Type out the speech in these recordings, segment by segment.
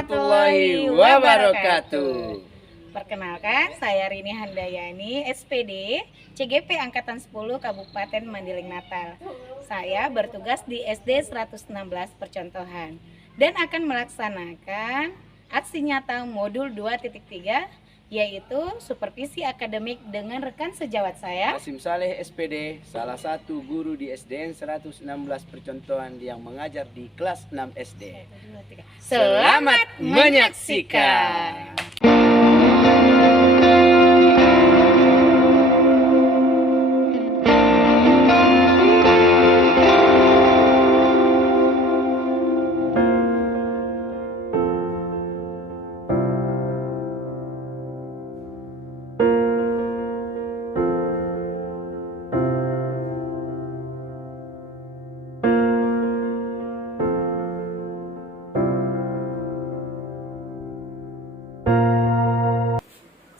warahmatullahi wabarakatuh. Perkenalkan, saya Rini Handayani, SPD, CGP Angkatan 10 Kabupaten Mandiling Natal. Saya bertugas di SD 116 Percontohan dan akan melaksanakan aksi nyata modul 2.3, yaitu supervisi akademik dengan rekan sejawat saya, Hasim Saleh SPD, salah satu guru di SDN 116 Percontohan yang mengajar di kelas 6 SD. Selamat menyaksikan.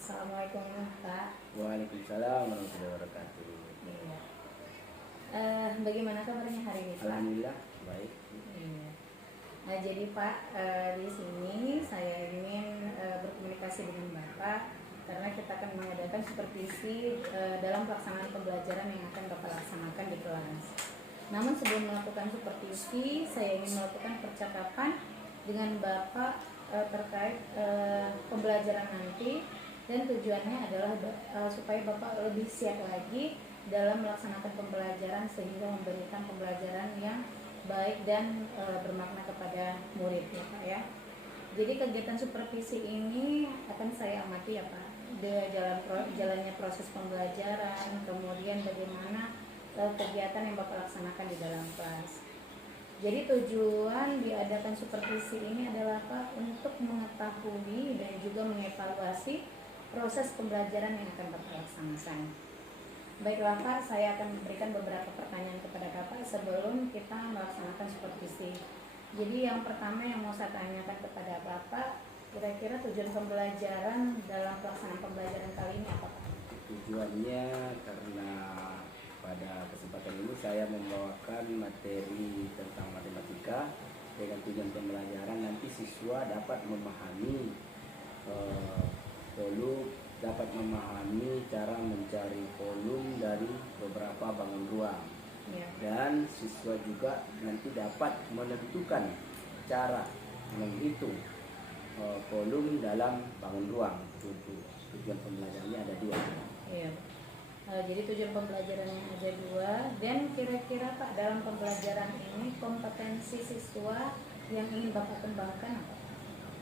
Assalamualaikum Pak. Waalaikumsalam warahmatullahi wabarakatuh. Iya. Bagaimana kabarnya hari ini Pak? Alhamdulillah baik. Iya. Jadi Pak, di sini saya ingin berkomunikasi dengan Bapak karena kita akan mengadakan supervisi dalam pelaksanaan pembelajaran yang akan Bapak laksanakan di kelas. Namun sebelum melakukan supervisi, saya ingin melakukan percakapan dengan Bapak terkait pembelajaran nanti, dan tujuannya adalah supaya Bapak lebih siap lagi dalam melaksanakan pembelajaran sehingga memberikan pembelajaran yang baik dan bermakna kepada murid ya Pak ya. Jadi kegiatan supervisi ini akan saya amati ya Pak, jalannya proses pembelajaran, kemudian bagaimana kegiatan yang Bapak laksanakan di dalam kelas. Jadi tujuan diadakan supervisi ini adalah Pak untuk mengetahui dan juga mengevaluasi proses pembelajaran yang akan Bapak laksanakan. Baiklah Pak, saya akan memberikan beberapa pertanyaan kepada Bapak sebelum kita melaksanakan supervisi. Jadi yang pertama yang mau saya tanyakan kepada Bapak, kira-kira tujuan pembelajaran dalam pelaksanaan pembelajaran kali ini apa Pak? Tujuannya karena pada kesempatan ini saya membawakan materi tentang matematika dengan tujuan pembelajaran nanti siswa dapat memahami volume, dapat memahami cara mencari volume dari beberapa bangun ruang. Ya. Dan siswa juga nanti dapat menentukan cara menghitung volume dalam bangun ruang. Tujuan pembelajarannya ada dua. Iya. Jadi tujuan pembelajarannya ada dua, dan kira-kira Pak dalam pembelajaran ini kompetensi siswa yang ingin Bapak kembangkan apa?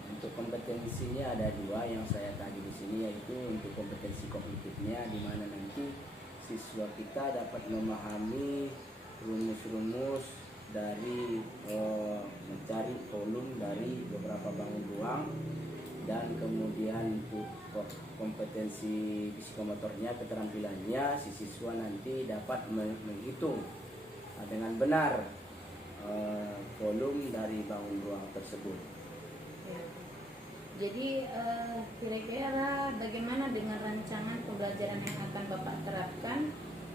Untuk kompetensinya ada dua yang saya tagih di sini, yaitu untuk kompetensi kognitifnya, di mana nanti siswa kita dapat memahami rumus-rumus dari mencari volume dari beberapa bangun ruang, dan kemudian untuk kompetensi psikomotornya, keterampilannya, si siswa nanti dapat menghitung dengan benar volume dari bangun ruang tersebut. Ya. Jadi kira-kira bagaimana dengan rancangan pembelajaran yang akan Bapak terapkan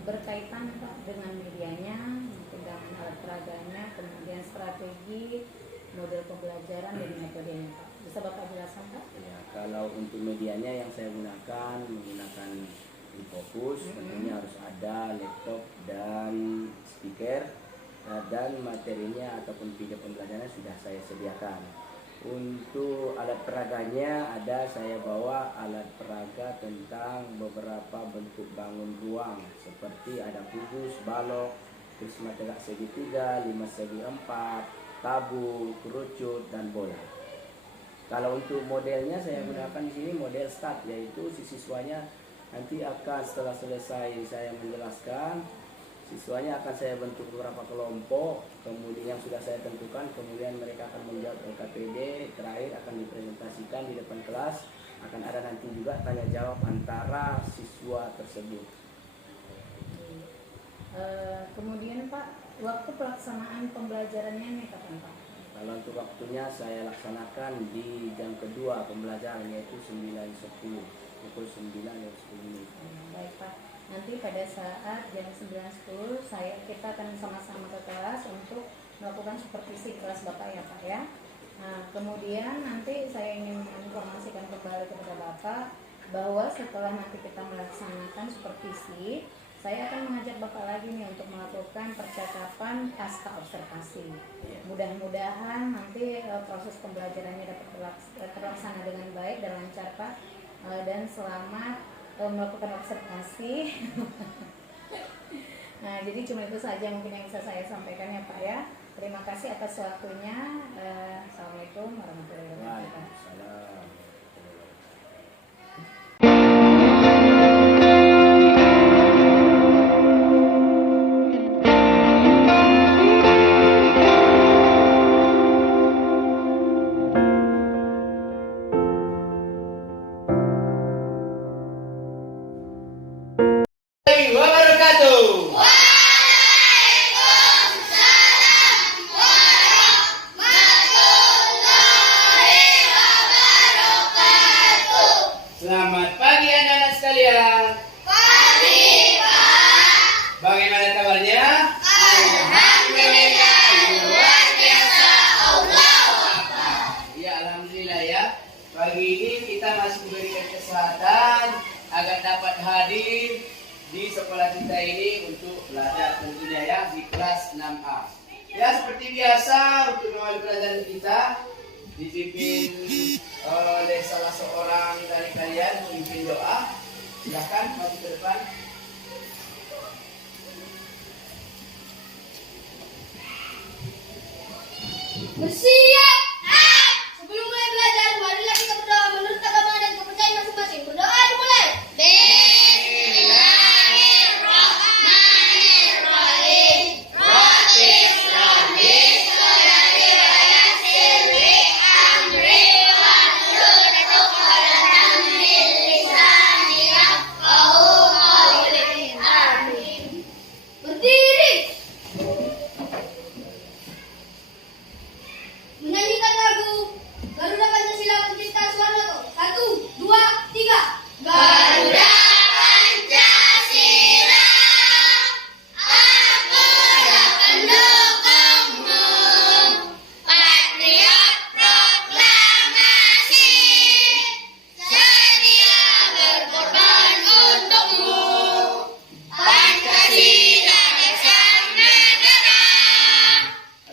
berkaitan Pak dengan medianya, mungkin dengan alat peraganya, kemudian strategi, model pembelajaran dan metodenya Pak. Bisa Bapak jelaskan Pak? Ya, kalau untuk medianya yang saya menggunakan Infocus, tentunya harus ada laptop dan speaker, dan materinya ataupun video pembelajarannya sudah saya sediakan. Untuk alat peraganya ada, saya bawa alat peraga tentang beberapa bentuk bangun ruang seperti ada kubus, balok, prisma tegak segitiga, 5 segi 4, tabung, kerucut, dan bola. Kalau untuk modelnya saya gunakan di sini model start, yaitu si siswanya nanti akan setelah selesai saya menjelaskan, siswanya akan saya bentuk beberapa kelompok, kemudian yang sudah saya tentukan, kemudian mereka akan menjawab LKPD, terakhir akan dipresentasikan di depan kelas, akan ada nanti juga tanya jawab antara siswa tersebut. Kemudian Pak, waktu pelaksanaan pembelajarannya ini kapan Pak? Kalau untuk waktunya saya laksanakan di jam kedua pembelajaran, yaitu 9.10, pukul 9.10. Baik Pak, nanti pada saat jam 9.10 kita akan sama-sama ke kelas untuk melakukan supervisi kelas Bapak ya Pak ya. Nah, kemudian nanti saya ingin menginformasikan kembali kepada Bapak bahwa setelah nanti kita melaksanakan supervisi, saya akan mengajak Bapak lagi nih untuk melakukan percakapan pasca observasi. Mudah-mudahan nanti proses pembelajarannya dapat terlaksana dengan baik dan lancar Pak, dan selamat melakukan observasi. Nah, jadi cuma itu saja mungkin yang bisa saya sampaikan ya Pak ya. Terima kasih atas waktunya. Assalamualaikum warahmatullahi wabarakatuh. Waalaikumsalam. Wabarakatuh. Selamat pagi anak-anak sekalian. Pagi, Pak. Bagaimana kabarnya? Alhamdulillah, luar biasa. Allah. Ya, alhamdulillah ya. Pagi ini kita masih diberikan kesempatan agar dapat hadir di sekolah kita ini untuk belajar tentunya ya di kelas 6A. Ya, seperti biasa untuk mengawali pelajaran kita dipimpin oleh salah seorang dari kalian memimpin doa. Silakan maju ke depan. Bersiap! Sebelum mulai belajar, marilah kita berdoa menurut agama dan kepercayaan masing-masing. Berdoa dimulai. Bismillahirrahmanirrahim. Rabbi shrah li sadri wa yassir li amri wahlul 'uqdatam min lisani yafqahu qawli. Amin. Berdiri. Menyanyikan lagu Garuda Pancasila Pencipta Soeharto. 1, 2, 3. Garuda Pancasila, aku pendukungmu, patriot proklamasi, sedia berkorban untukmu. Pancasila dasar negara,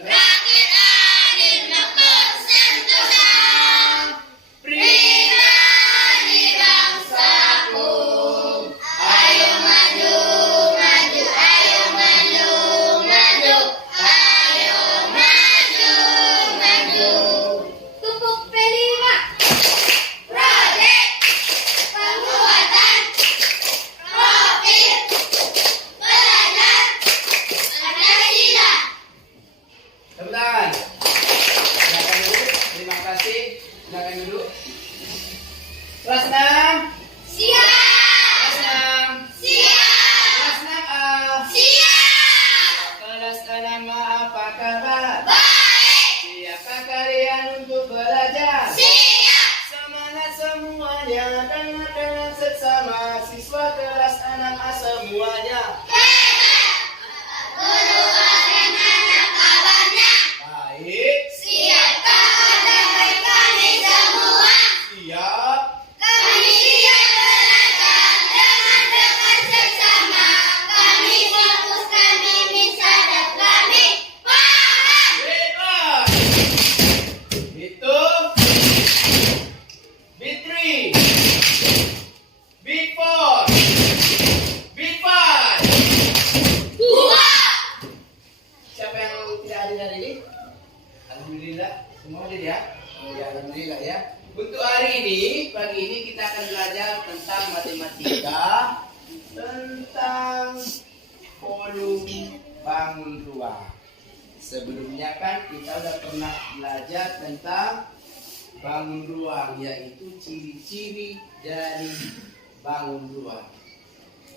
rakyat adil makmur sentosa, pribadi bangsaku. Ayo maju, maju, ayo maju, maju, ayo maju, maju. Tumpuk P5, proyek penguatan profil belajar Pancasila. Tepuk tangan. Silakan duduk. Terima kasih. Silakan duduk. Kelas 6. Siap, Kelas 6. siap, Kelas 6A. siap. Kelas 6A apa kabar? Baik, Siapkah kalian untuk belajar? siap. Semangat semuanya dengan sesama siswa kelas 6A semuanya. Guru bagaimana kabarnya? Baik. Siapkah mendengar kami semua? Siap. Kami siap belajar dengan dekat sesama. Kami fokus, kami bisa dan kami paham. Bebas. Hitung. Beat 3. Beat 4. Beat 5. Dua. Siapa yang tidak hadir hari ini? Alhamdulillah, semua hadir ya? Ya, alhamdulillah ya. Untuk hari ini, pagi ini kita akan belajar tentang matematika, tentang volume bangun ruang. Sebelumnya kan kita udah pernah belajar tentang bangun ruang, yaitu ciri-ciri dari bangun ruang.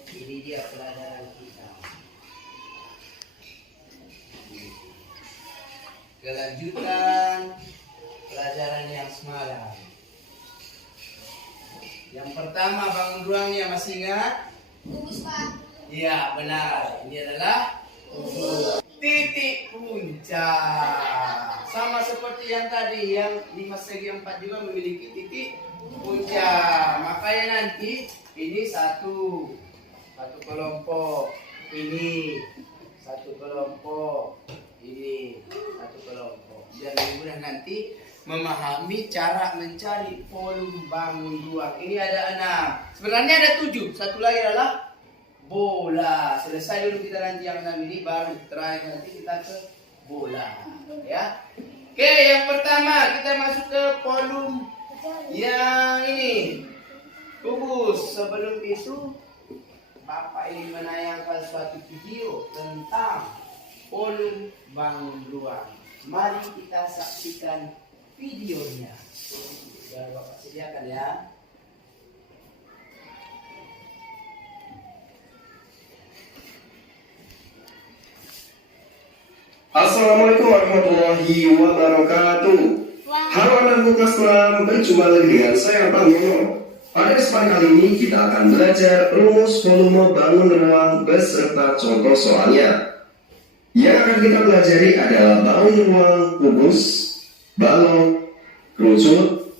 Ini dia pelajaran kita. Kelanjutan pelajaran yang semalam. Yang pertama bangun ruangnya masih ingat? Kubus, Pak. Iya benar. Ini adalah titik puncak. sama seperti yang tadi, yang 5 segi 4 juga memiliki titik puncak. Makanya nanti ini satu kelompok, ini satu kelompok, ini satu kelompok. Dan mudah nanti memahami cara mencari volume bangun ruang. Ini ada 6. Sebenarnya ada 7. Satu lagi adalah bola. Selesai dulu kita nanti yang 6 ini, baru terakhir nanti kita ke bola. Ya. Oke, yang pertama kita masuk ke volume yang ini. Kubus. Sebelum itu Bapak ini menayangkan suatu video tentang volume bangun ruang. Mari kita saksikan videonya. Biar Bapak sediakan ya. Assalamualaikum warahmatullahi wabarakatuh. Halo anak kelas 6, berjumpa lagi dengan saya Bang Yono. Pada kesempatan kali ini kita akan belajar rumus volume bangun ruang beserta contoh soalnya. Yang akan kita pelajari adalah bangun ruang kubus, balon, kerucut,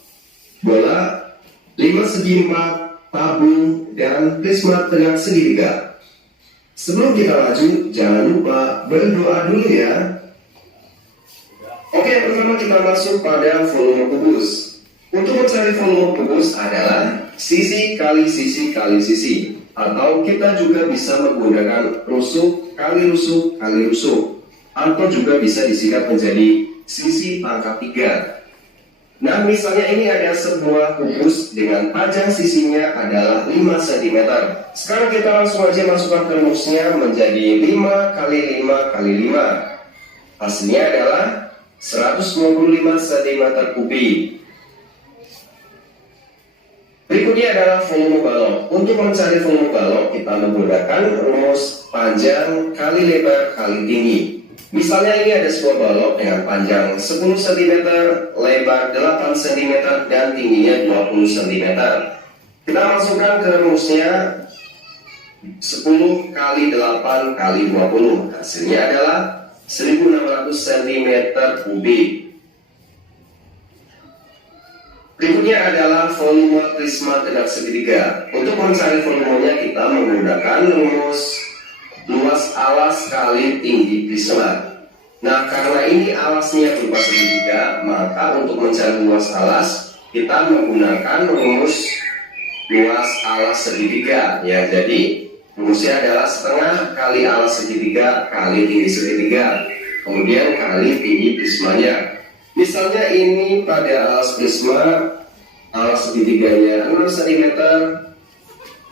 bola, 5 segi 4, tabung, dan prisma tegak segitiga. Sebelum kita maju, jangan lupa berdoa dulu ya. Oke, pertama kita masuk pada volume kubus. Untuk mencari volume kubus adalah sisi kali sisi kali sisi. Atau kita juga bisa menggunakan rusuk kali rusuk kali rusuk. Atau juga bisa disingkat menjadi sisi pangkat 3. Nah, misalnya ini ada sebuah kubus dengan panjang sisinya adalah 5 cm. Sekarang kita langsung aja masukkan ke rumusnya menjadi 5 kali 5 kali 5. Hasilnya adalah 125 cm3. Berikutnya adalah volume balon. Untuk mencari volume balon, kita menggunakan rumus panjang kali lebar kali tinggi. Misalnya ini ada sebuah balon dengan panjang 10 cm, lebar 8 cm, dan tingginya 20 cm. Kita masukkan ke rumusnya 10 kali 8 kali 20. Hasilnya adalah 1600 cm3. Berikutnya adalah volume prisma tegak segitiga. Untuk mencari volumenya kita menggunakan rumus luas alas kali tinggi prisma. Nah, karena ini alasnya berupa segitiga, maka untuk mencari luas alas kita menggunakan rumus luas alas segitiga. Ya, jadi rumusnya adalah setengah kali alas segitiga kali tinggi segitiga, kemudian kali tinggi prismanya. Misalnya ini pada alas prisma, alas segitiganya 6 cm,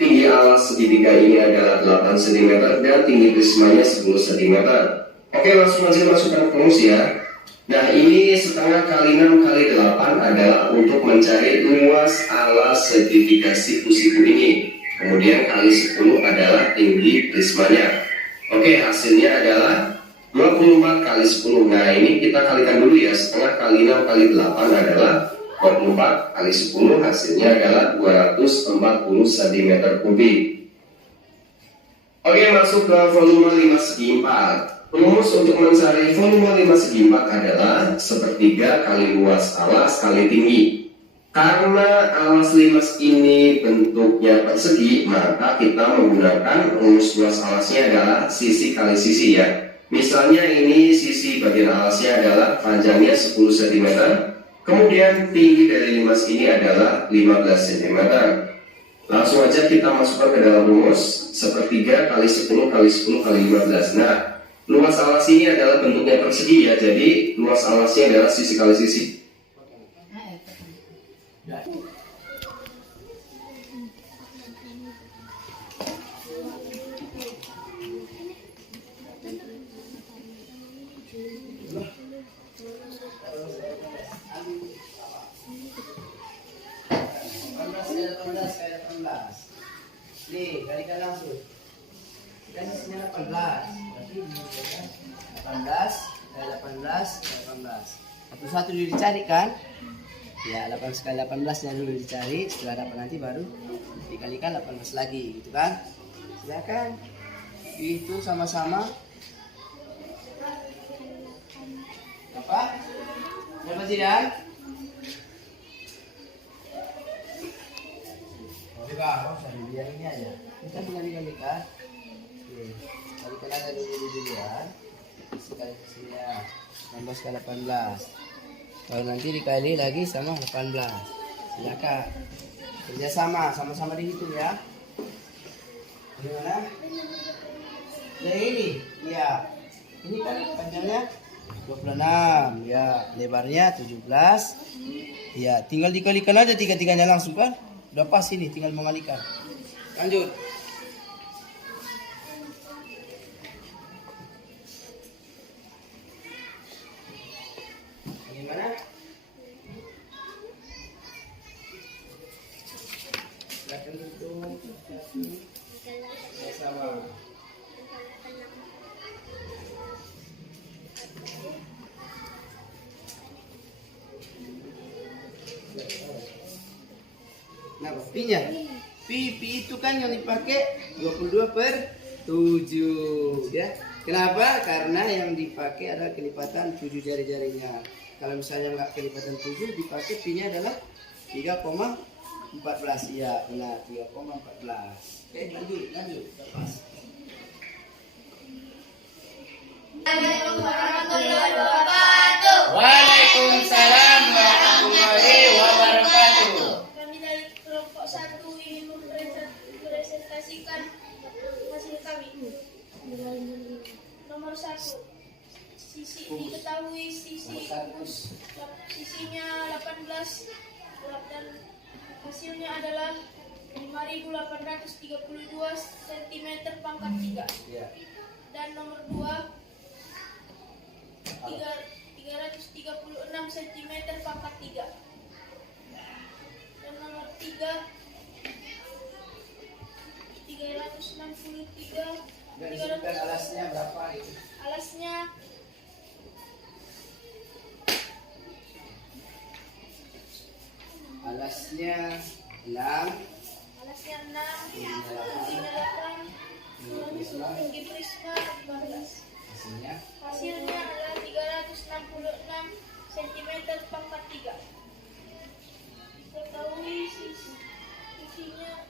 tinggi alas segitiga ini adalah 8 cm, dan tinggi prismanya 10 cm. Oke, langsung aja masukkan ke rumus ya. Nah, ini setengah kali 6 kali 8 adalah untuk mencari luas alas segitiga siku-siku ini. Kemudian kali 10 adalah tinggi prismanya. Oke, hasilnya adalah 24 kali 10. Nah, ini kita kalikan dulu ya. Setengah kali 6 kali 8 adalah 24 kali 10, hasilnya adalah 240 cm3. Oke, masuk ke volume 5 segi 4. Rumus untuk mencari volume 5 segi 4 adalah sepertiga kali luas alas kali tinggi. Karena alas 5 ini bentuknya persegi, maka kita menggunakan rumus luas alasnya adalah sisi kali sisi ya. Misalnya ini sisi bagian alasnya adalah panjangnya 10 cm, kemudian tinggi dari 5 ini adalah 15 cm. Langsung aja kita masukkan ke dalam rumus sepertiga kali 10 kali 10 kali 15. Nah, luas alas ini adalah bentuknya persegi ya, jadi luas alasnya adalah sisi kali sisi. Nih, kalikan langsung. Kan hasilnya 18. Berarti 18 kali 18. Satu-satu dulu dicari kan? Ya, 8 kali 18 nya dulu dicari. Setelah dapat nanti baru dikalikan 18 lagi, gitu kan? Silakan. Itu sama-sama. Apa? Berapa Zidan? Coba, harus biar ini aja. Kita tinggal dikalikan. Oke, kalikan aja dulu ya. Sekali ya. 16 kali 18. Kalau nanti dikali lagi sama 18. Silakan. Kerjasama, sama-sama dihitung ya. Gimana? Ya ini, ya. Ini kan panjangnya 26, ya. Lebarnya 17. Ya, tinggal dikalikan aja tiga-tiganya langsung kan? Udah pas ini, tinggal mengalikan. Lanjut. Bagaimana? Silakan hitung. Sama. Nah, pi-nya. Pi itu kan yang dipakai 22/7 ya. Kenapa? Karena yang dipakai adalah kelipatan 7 jari-jarinya. Kalau misalnya nggak kelipatan 7, dipakai pi-nya adalah 3,14. Iya, benar 3,14. Oke, lanjut. Lepas. Assalamualaikum warahmatullahi wabarakatuh. Waalaikumsalam warahmatullahi wabarakatuh. Kami dari kelompok 1 ingin mempresentasikan hasil kami. Nomor 1. Diketahui sisinya 18 dan hasilnya adalah 5.832 cm pangkat 3. Ya. Dan nomor 2 336 cm pangkat 3. Dan nomor 3 363. Dan disebutkan alasnya berapa itu? Alasnya Alasnya 6. Alasnya 6, tingginya 8, tinggi prisma 15. Hasilnya Hasilnya adalah 366 cm pangkat 3. Diketahui sisinya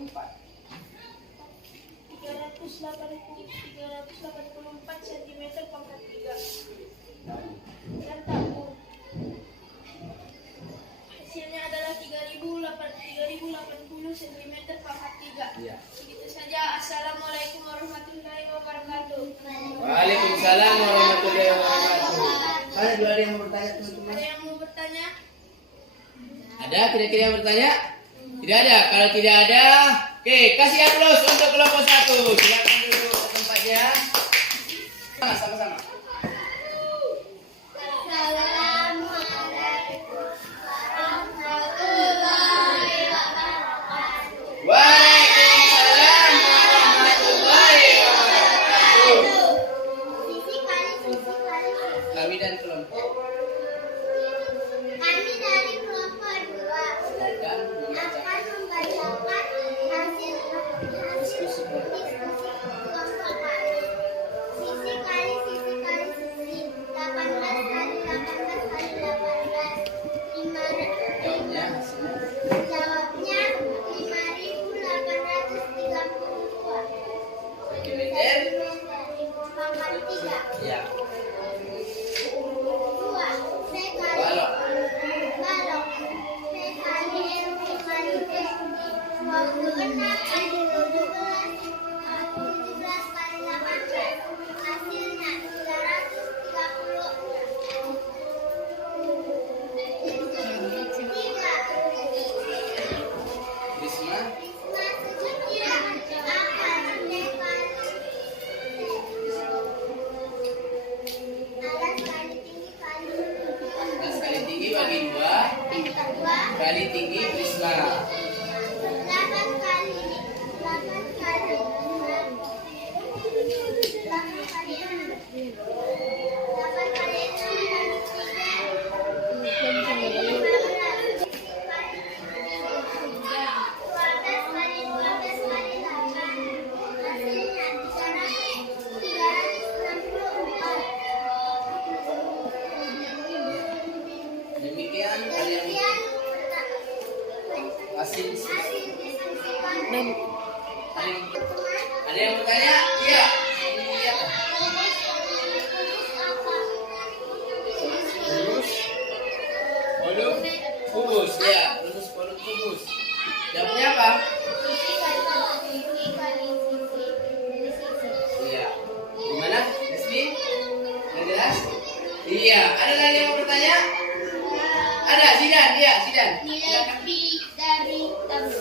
4. 384 cm pangkat 3. Dan tabung. Hasilnya adalah 3.080 cm pangkat 3. Iya. Begitu saja. Assalamualaikum warahmatullahi wabarakatuh. Waalaikumsalam warahmatullahi wabarakatuh. Ada yang mau bertanya teman-teman? Ada yang mau bertanya? Ada kira-kira yang bertanya? Tidak ada. Kalau tidak ada, oke, kasih aplaus untuk kelompok 1. Silakan duduk ke tempatnya. Sama-sama. Waalaikumsalam warahmatullahi wabarakatuh. Kami dari kelompok Kami dari kelompok 2 akan akan membacakan hasil diskusi kelompok kami. Sisi kali sisi 18 kali 18 kali 18 jawabnya hasilnya. Jawabnya 5.832 Kilometer. pangkat 3. Ya. 2 C kali Balok. balok. C kali M kali D 26 kali 17 kali 18. Hasilnya 336. Risma. Dan sekali tinggi bagi 2 kali tinggi prisma. hasil Hasil distribusikan ada yang bertanya? Iya. Ini apa? Volume kubus, ya. Rumus volume kubus. Jawabnya apa? Iya. Gimana? Leslie? Nggak jelas? Iya. Ada lagi yang mau bertanya? Ada, Sidan. Iya, Sidan. Nilai P dari tamu.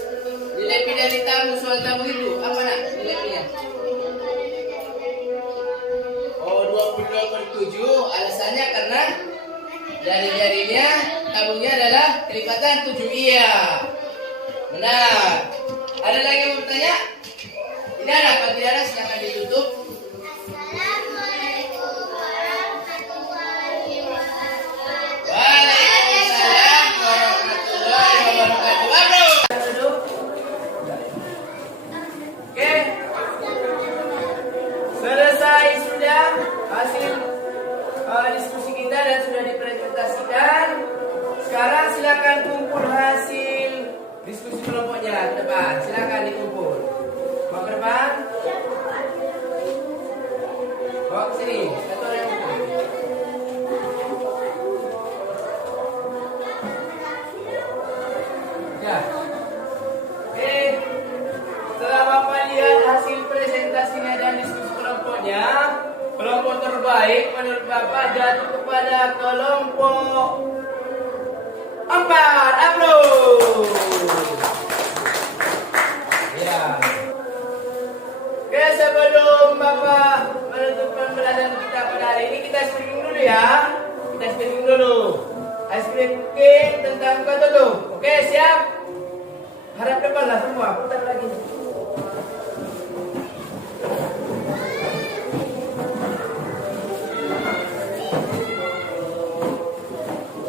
Nilai P dari tamu, soal tamu itu apa nak? Nilai P-nya? Oh, 22/7. Alasannya karena jari-jarinya tabunya adalah kelipatan 7. Iya. Benar. Ada lagi yang mau bertanya? Tidak ada. Kalau tidak ada, silakan ditutup. Assalamualaikum warahmatullahi wabarakatuh. Waalaikumsalam warahmatullahi wabarakatuh. Bro. Duduk. Oke. Selesai sudah hasil diskusi kita dan sudah dipresentasikan. Sekarang silakan kumpul hasil diskusi kelompoknya ke depan. Silakan dikumpul. Mau ke depan? Bawa ke sini. Satu orang yang kumpul. Ya. Oke. Setelah Bapak lihat hasil presentasinya dan diskusi kelompoknya, kelompok terbaik menurut Bapak jatuh kepada kelompok 4. Aplaus. Ya. Oke, sebelum Bapak menentukan pelajaran kita pada hari ini, kita speaking dulu ya. Kita speaking dulu. Speaking tentang kata tuh. Oke, siap? Harap depan lah semua. Putar lagi.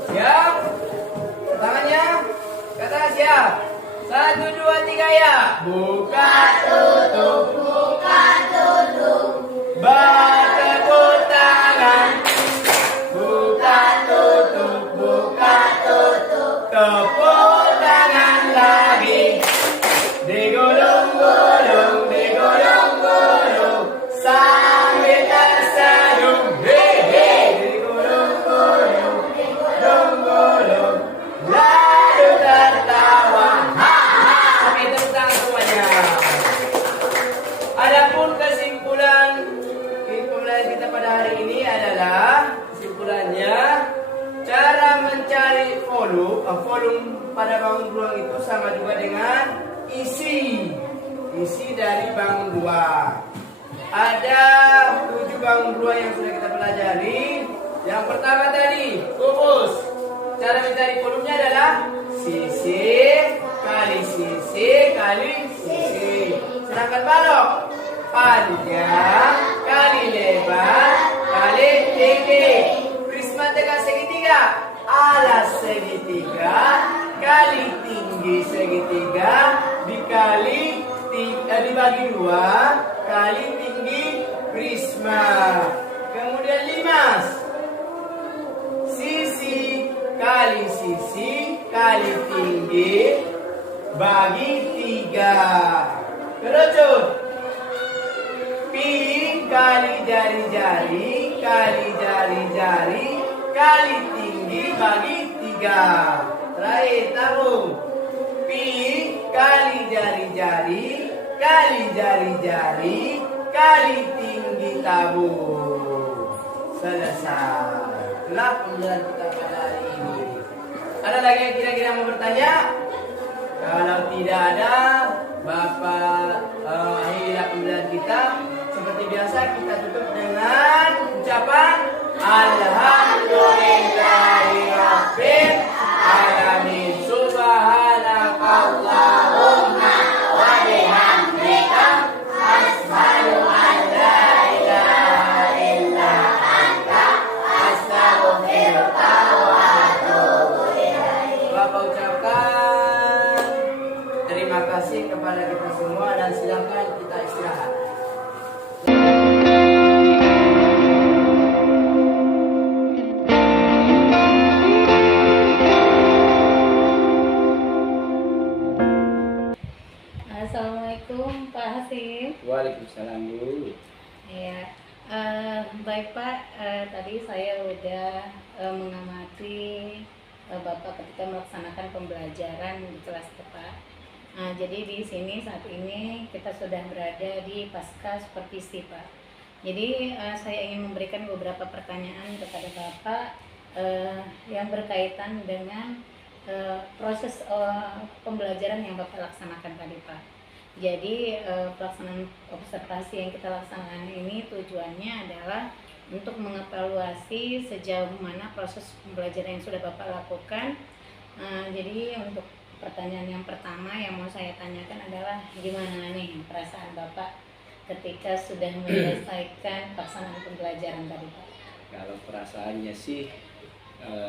Siap? Tangannya ke atas ya. 1, 2, 3 ya. Buka tutup, buka tutup. Bertepuk tangan. Buka tutup, buka tutup. Tepuk tangan lagi. Digulung-gulung, digulung-gulung. Sambil tersenyum. Hei, hei. Digulung-gulung, digulung-gulung. Lalu tertawa. Ha, ha. Oke, tepuk tangan semuanya. Adapun kesimpulan pembelajaran kita pada hari ini adalah kesimpulannya cara mencari volume pada bangun ruang itu sama juga dengan isi dari bangun ruang. Ada 7 bangun ruang yang sudah kita pelajari. Yang pertama tadi kubus. Cara mencari volumenya adalah sisi kali sisi kali sisi. Sedangkan balok panjang kali lebar kali tinggi. Prisma tegak segitiga, alas segitiga kali tinggi segitiga dibagi 2 kali tinggi prisma. Kemudian limas, sisi kali tinggi bagi 3. Kerucut, pi kali jari-jari kali jari-jari kali tinggi bagi 3. Terakhir tabung, pi kali jari-jari kali jari-jari kali tinggi tabung. Selesai. Itulah pembelajaran kita pada hari ini. Ada lagi yang kira-kira mau bertanya? Kalau tidak ada, Bapak akhirilah pembelajaran kita. Seperti biasa kita tutup dengan ucapan Alhamdulillahirabbil alamin. Subhanakallahumma wa bihamdika asyhadu an la ilaha illa anta astaghfiruka wa atubu ilaik. Bapak ucapkan terima kasih kepada kita semua dan silakan kita istirahat. Assalamualaikum Pak Hasim. Waalaikumsalam Bu. Ya, baik Pak, tadi saya udah mengamati Bapak ketika melaksanakan pembelajaran di kelas Pak. Nah, jadi di sini saat ini kita sudah berada di pasca supervisi Pak. Jadi saya ingin memberikan beberapa pertanyaan kepada Bapak yang berkaitan dengan proses pembelajaran yang Bapak laksanakan tadi Pak. Jadi pelaksanaan observasi yang kita laksanakan ini tujuannya adalah untuk mengevaluasi sejauh mana proses pembelajaran yang sudah Bapak lakukan. Jadi untuk pertanyaan yang pertama yang mau saya tanyakan adalah gimana nih perasaan Bapak ketika sudah menyelesaikan pelaksanaan pembelajaran tadi Pak? Kalau perasaannya sih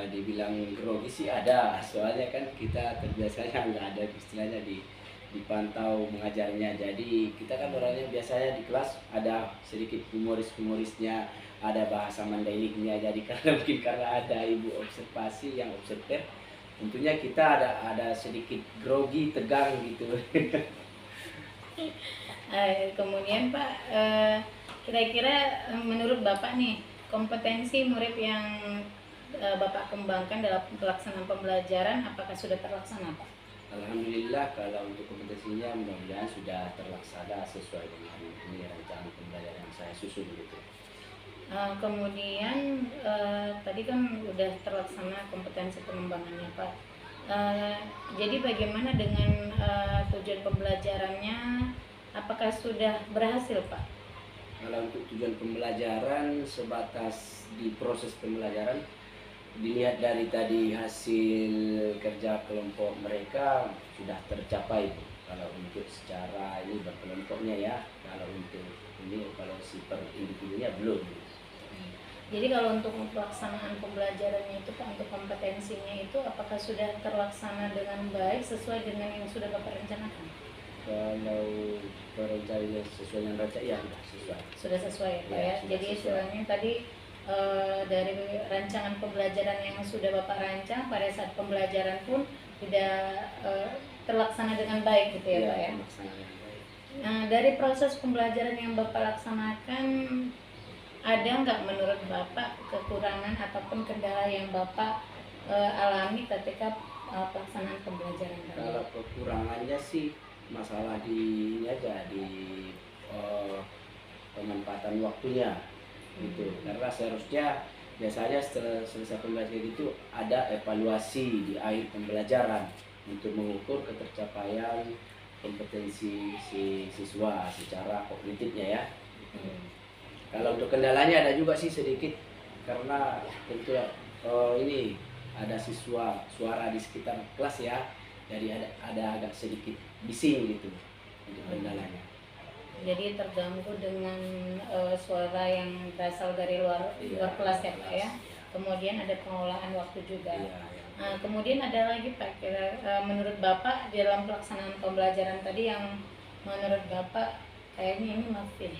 dibilang grogi sih ada, soalnya kan kita terbiasanya nggak ada istilahnya dipantau mengajarnya. Jadi kita kan orangnya biasanya di kelas ada sedikit humorisnya, ada bahasa Mandailiknya. Jadi mungkin karena ada ibu observasi yang observer, tentunya kita ada sedikit grogi, tegang gitu. Kemudian Pak, kira-kira menurut Bapak nih kompetensi murid yang Bapak kembangkan dalam pelaksanaan pembelajaran apakah sudah terlaksana Pak? Alhamdulillah kalau untuk kompetensinya mudah-mudahan sudah terlaksana sesuai dengan ini rancangan pembelajaran yang saya susun gitu. Kemudian tadi kan udah terlaksana kompetensi pengembangannya Pak. Jadi bagaimana dengan tujuan pembelajarannya? Apakah sudah berhasil Pak? Kalau untuk tujuan pembelajaran sebatas di proses pembelajaran, dilihat dari tadi hasil kerja kelompok mereka sudah tercapai Bu. Kalau untuk secara ini berkelompoknya ya, kalau untuk ini kalau si per individunya belum. Jadi kalau untuk pelaksanaan pembelajarannya itu Pak, untuk kompetensinya itu apakah sudah terlaksana dengan baik sesuai dengan yang sudah Bapak rencanakan? Kalau perencanaan sesuai dengan rencana ya sesuai. Sudah sesuai ya Pak Ya, ya. sudah Jadi sesuai. istilahnya tadi dari rancangan pembelajaran yang sudah Bapak rancang pada saat pembelajaran pun tidak terlaksana dengan baik gitu ya Pak ya. Terlaksana dengan baik. Nah, dari proses pembelajaran yang Bapak laksanakan, ada nggak menurut Bapak kekurangan ataupun kendala yang Bapak alami ketika pelaksanaan pembelajaran tadi? Kalau kekurangannya sih masalah di ini aja di pemanfaatan waktunya gitu. Karena seharusnya biasanya setelah selesai pembelajaran itu ada evaluasi di akhir pembelajaran untuk mengukur ketercapaian kompetensi si siswa secara kognitifnya ya. Kalau untuk kendalanya ada juga sih sedikit karena tentu ini ada siswa suara di sekitar kelas ya, jadi ada agak sedikit bising gitu untuk kendalanya. Jadi terganggu dengan suara yang berasal dari luar kelas ya Pak ya. Kemudian ada pengolahan waktu juga. Iya. Nah, kemudian ada lagi Pak, menurut Bapak di dalam pelaksanaan pembelajaran tadi yang menurut Bapak kayaknya ini masih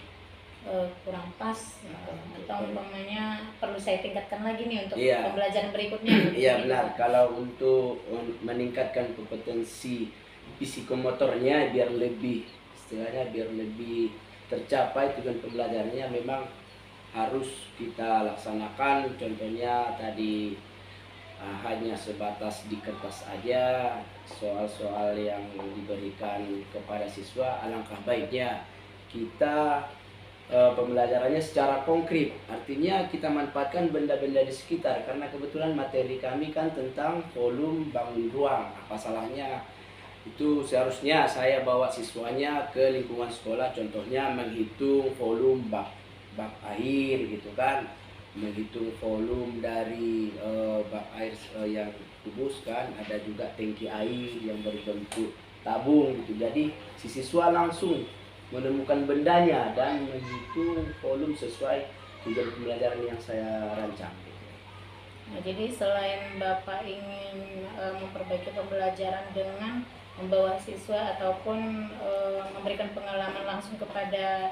kurang pas gitu. Atau umpamanya perlu saya tingkatkan lagi nih untuk Iya. pembelajaran berikutnya. Iya benar, kalau untuk meningkatkan kompetensi psikomotornya biar lebih istilahnya biar lebih tercapai tujuan pembelajarannya memang harus kita laksanakan. Contohnya tadi hanya sebatas di kertas aja soal-soal yang diberikan kepada siswa, alangkah baiknya kita pembelajarannya secara konkret, artinya kita manfaatkan benda-benda di sekitar karena kebetulan materi kami kan tentang volume bangun ruang. Apa salahnya itu seharusnya saya bawa siswanya ke lingkungan sekolah, contohnya menghitung volume bak air gitu kan, menghitung volume dari bak air yang kubus kan, ada juga tangki air yang berbentuk tabung gitu. Jadi si siswa langsung menemukan bendanya dan menghitung volume sesuai tujuan pembelajaran yang saya rancang. Nah, jadi selain Bapak ingin memperbaiki pembelajaran dengan membawa siswa ataupun memberikan pengalaman langsung kepada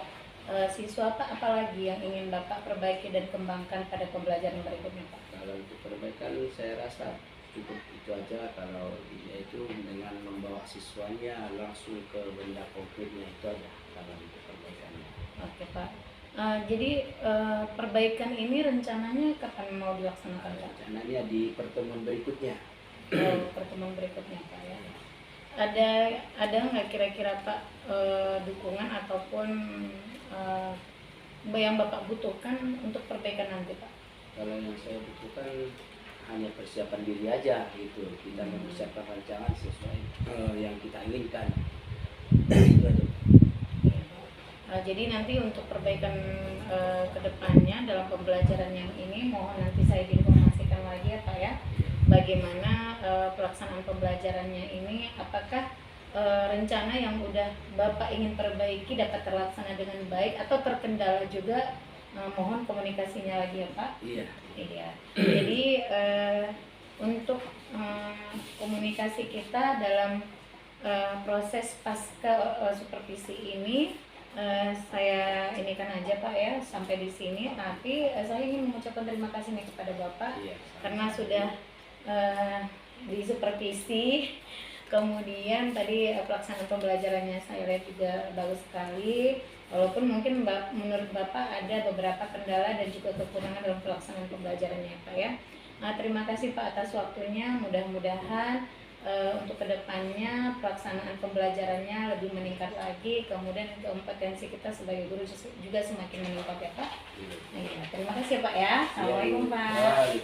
siswa, Pak, apalagi yang ingin Bapak perbaiki dan kembangkan pada pembelajaran berikutnya, Pak? Kalau untuk perbaikan saya rasa cukup itu aja, kalau yaitu dengan membawa siswanya langsung ke benda konkretnya, itu aja kalau untuk perbaikannya. Oke Pak. Jadi perbaikan ini rencananya kapan mau dilaksanakan Pak? Rencananya di pertemuan berikutnya. Pertemuan berikutnya Pak ya. Ada nggak kira-kira Pak dukungan ataupun yang Bapak butuhkan untuk perbaikan nanti Pak? Kalau yang saya butuhkan hanya persiapan diri aja gitu, kita mempersiapkan rancangan sesuai yang kita inginkan. Itu aja. Jadi nanti untuk perbaikan kedepannya dalam pembelajaran yang ini mohon nanti saya diinformasikan lagi ya Pak ya, bagaimana pelaksanaan pembelajarannya ini, apakah rencana yang udah Bapak ingin perbaiki dapat terlaksana dengan baik atau terkendala juga, mohon komunikasinya lagi ya Pak. Iya. Iya. Jadi untuk komunikasi kita dalam proses pasca supervisi ini saya ini kan aja Pak ya sampai di sini. Tapi saya ingin mengucapkan terima kasih nih kepada Bapak karena sudah disupervisi. Kemudian tadi pelaksanaan pembelajarannya saya lihat juga bagus sekali. Walaupun mungkin menurut Bapak ada beberapa kendala dan juga kekurangan dalam pelaksanaan pembelajarannya Pak ya. Nah, terima kasih Pak atas waktunya. Mudah-mudahan untuk kedepannya pelaksanaan pembelajarannya lebih meningkat lagi. Kemudian kompetensi kita sebagai guru juga semakin meningkat ya Pak. Nah, ya, terima kasih Pak ya. Assalamualaikum Pak.